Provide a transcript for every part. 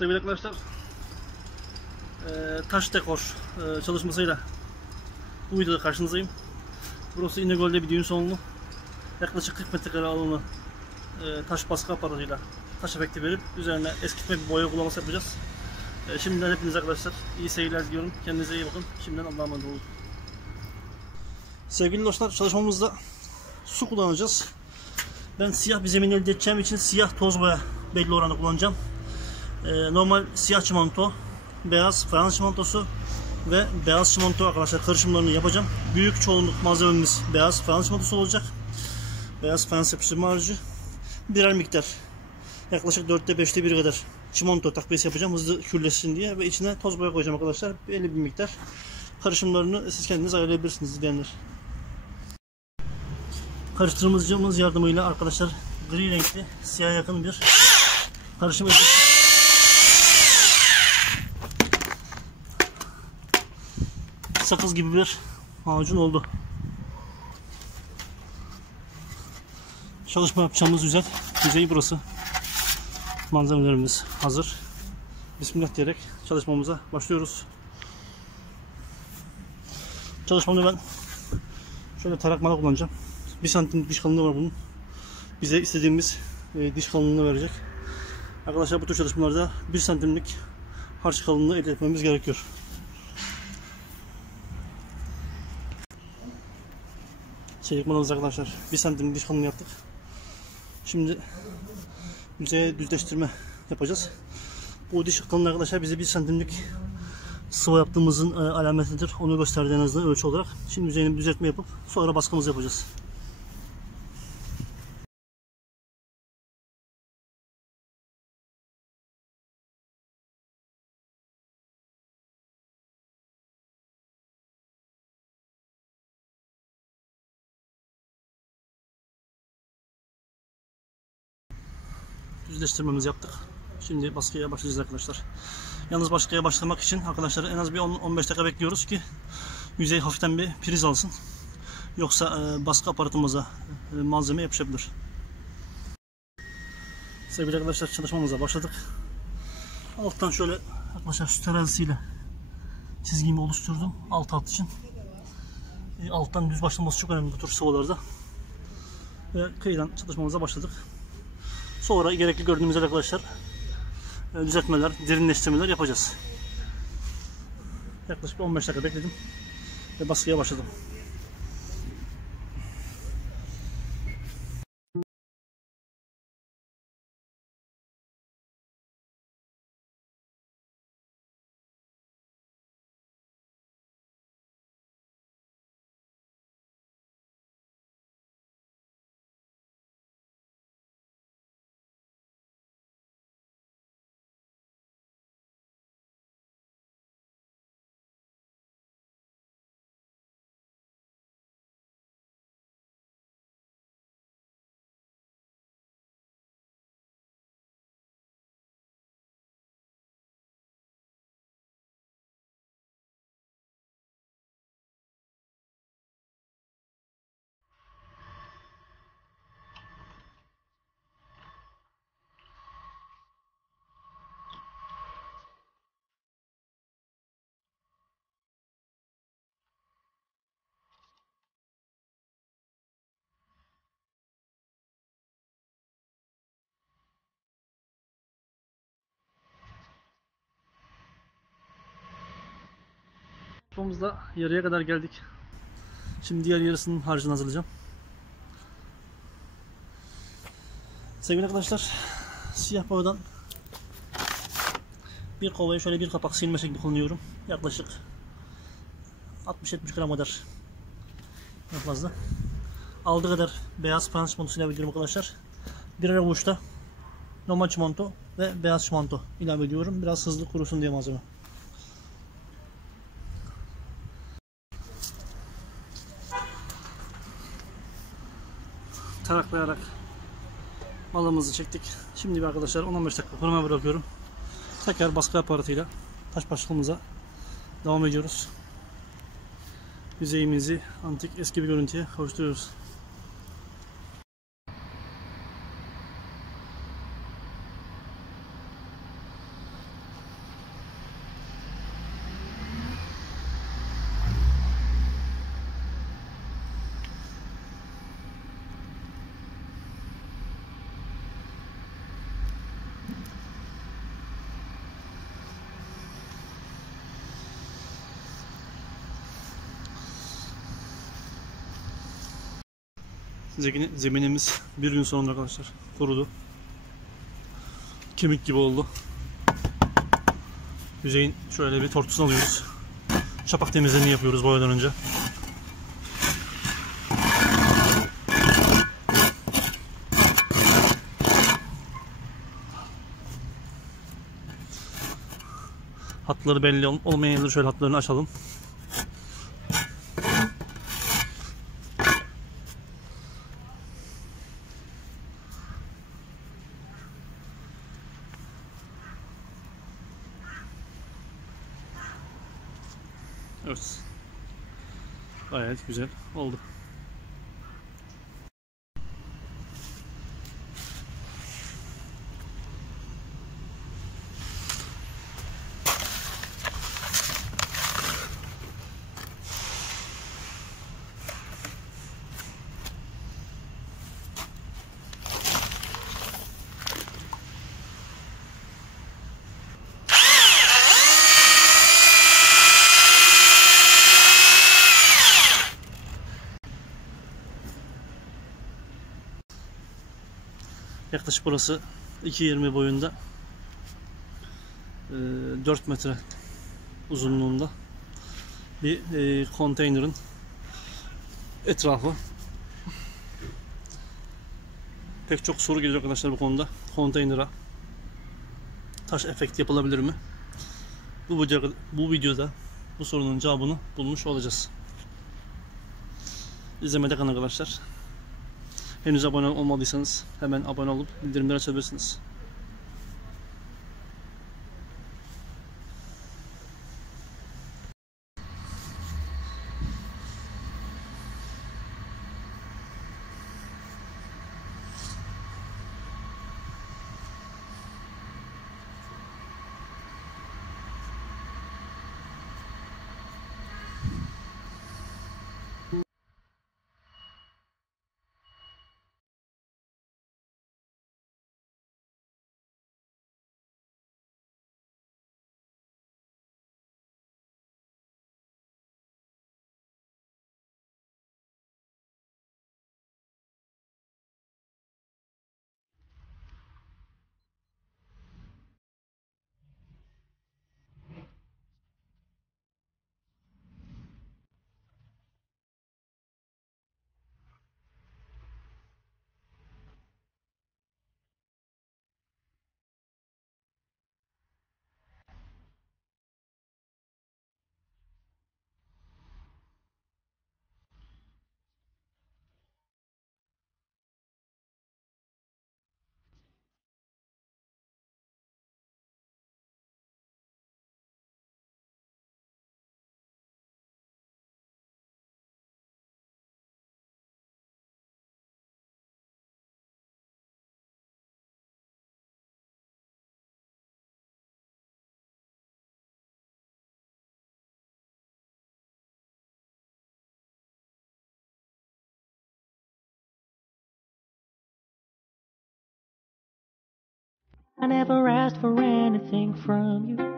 Sevgili arkadaşlar, taş dekor çalışmasıyla bu videoda karşınızdayım. Burası İnegöl'de bir düğün salonu. Yaklaşık 40 metrekare alanı taş baskı aparatıyla taş efekti verip üzerine eskitme bir boya uygulaması yapacağız. Şimdiden hepiniz arkadaşlar iyi seyirler diliyorum. Kendinize iyi bakın. Şimdiden Allah'a emanet olun. Sevgili dostlar, çalışmamızda su kullanacağız. Ben siyah bir zemin elde edeceğim için siyah toz boya belli oranda kullanacağım. Normal siyah çimento, beyaz Fransız çimentosu ve beyaz çimento arkadaşlar karışımlarını yapacağım. Büyük çoğunluk malzememiz beyaz Fransız çimentosu olacak. Beyaz Fransız yapıştırma harcı. Birer miktar yaklaşık 4'te 5'te 1 kadar çimento takviyesi yapacağım hızlı kürleşsin diye ve içine toz boya koyacağım arkadaşlar. Belli bir miktar karışımlarını siz kendiniz ayarlayabilirsiniz izleyenler. Karıştırmacımız yardımıyla arkadaşlar gri renkli siyah yakın bir karışım edeceğiz. Sakız gibi bir macun oldu. Çalışma yapacağımız yüzey burası. Malzemelerimiz hazır. Bismillah diyerek çalışmamıza başlıyoruz. Çalışmamda ben şöyle tarak mala kullanacağım. 1 santim diş kalınlığı var bunun. Bize istediğimiz diş kalınlığını verecek. Arkadaşlar bu tür çalışmalarda 1 santimlik harç kalınlığı elde etmemiz gerekiyor. Çelik malımız arkadaşlar 1 santim diş kalınlığı yaptık. Şimdi yüzeye düzleştirme yapacağız. Bu diş kalınlığı arkadaşlar bize 1 santimlik sıva yaptığımızın alametidir. Onu gösterdi en azından ölçü olarak. Şimdi yüzeyine bir düzeltme yapıp sonra baskımızı yapacağız. Düzleştirmemizi yaptık. Şimdi baskıya başlayacağız arkadaşlar. Yalnız baskıya başlamak için arkadaşlar en az bir 10-15 dakika bekliyoruz ki yüzey hafiften bir priz alsın. Yoksa baskı aparatımıza malzeme yapışabilir. Sevgili arkadaşlar, çalışmamıza başladık. Alttan şöyle arkadaşlar şu terazisiyle çizgimi oluşturdum alt için. Alttan düz başlaması çok önemli bu tür sıvalarda. Ve kıyıdan çalışmamıza başladık. Sonra gerekli gördüğümüz arkadaşlar düzeltmeler, derinleştirmeler yapacağız. Yaklaşık 15 dakika bekledim ve baskıya başladım. Çalışmamızda yarıya kadar geldik. Şimdi diğer yarısının harcını hazırlayacağım. Sevgili arkadaşlar, siyah boyadan bir kovaya şöyle bir kapak silme şekli kullanıyorum. Yaklaşık 60-70 gram kadar, en fazla. Aldığı kadar beyaz Fransız çimentosu ilave ediyorum arkadaşlar. Birer avuçta normal çimento ve beyaz çimento ilave ediyorum. Biraz hızlı kurusun diye malzeme. Taraklayarak malımızı çektik. Şimdi arkadaşlar 10-15 dakika kurumaya bırakıyorum. Tekrar baskı aparatıyla taş başlığımıza devam ediyoruz. Yüzeyimizi antik eski bir görüntüye kavuşturuyoruz. Zeminimiz bir gün sonra arkadaşlar kurudu. Kemik gibi oldu. Yüzeyin şöyle bir tortusunu alıyoruz. Çapak temizliğini yapıyoruz boyadan önce. Hatları belli olmayan yerleri şöyle hatlarını açalım. Evet. Gayet güzel oldu. Yaklaşık burası 2.20 boyunda, 4 metre uzunluğunda bir konteynerin etrafı. Pek çok soru geliyor arkadaşlar bu konuda. Konteynera taş efekti yapılabilir mi? Bu videoda bu sorunun cevabını bulmuş olacağız. İzlemede kalın arkadaşlar. Henüz abone olmadıysanız hemen abone olup bildirimleri açabilirsiniz. I never asked for anything from you.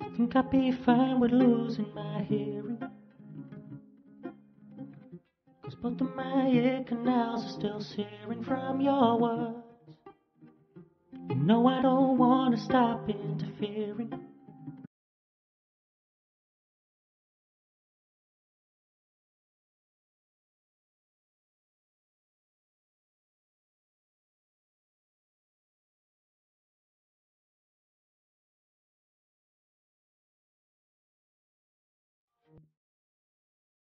I think I'd be fine with losing my hearing, 'cause both of my ear canals are still searing from your words. You know I don't wanna stop interfering,